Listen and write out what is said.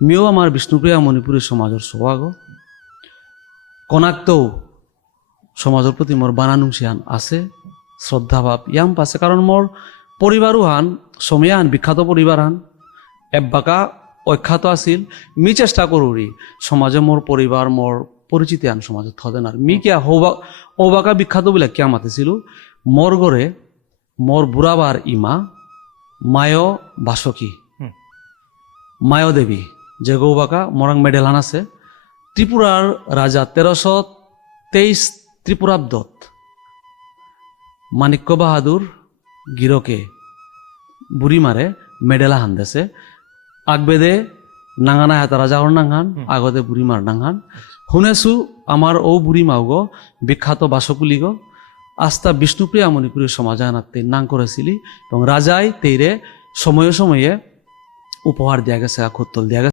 মেয়েও আমার বিষ্ণুপ্রিয়া মণিপুরের সমাজের সৌভাগ্য কনাক্তও সমাজের প্রতি মোর বানানুংসিয়ান আছে শ্রদ্ধাভাব ইয়াম পাছে কারণ মোর পরিবারও হান সময়ান বিখ্যাত পরিবার হান এব্বাকা অখ্যাত আছিল মি চেষ্টা করুরি সমাজে মোর পরিবার মোর পরিচিতি আন সমাজে থদেন আর মি কিয়া হৌবাকা বিখ্যাত বলে কিয়া মাতিছিল মোর গড়ে মোর বুড়াবার ইমা মায় বাসকি মায় দেবী যে গৌবাকা মরাং মেডেলান আছে ত্রিপুরার রাজা 1323 ত্রিপুরাব্দত মানিক্য বাহাদুর গিরকে বুড়ি মারে মেডেলা হান্দেছে আগবেদে নাঙানা হাতা রাজা হর নাঙ্গান আগতে বুড়ি মার নাঙ্গান শুনেছু আমার ও বুড়ি মাউগ বিখ্যাত বাসকুলিগ আস্তা বিষ্ণুপ্রিয়া মণিপুরের সমাজে আনাতে নাং করেছিলি এবং রাজাই তেইরে সময়ে সময়ে উপহার দিয়া গেছে খুত্তল দিয়া গেছে।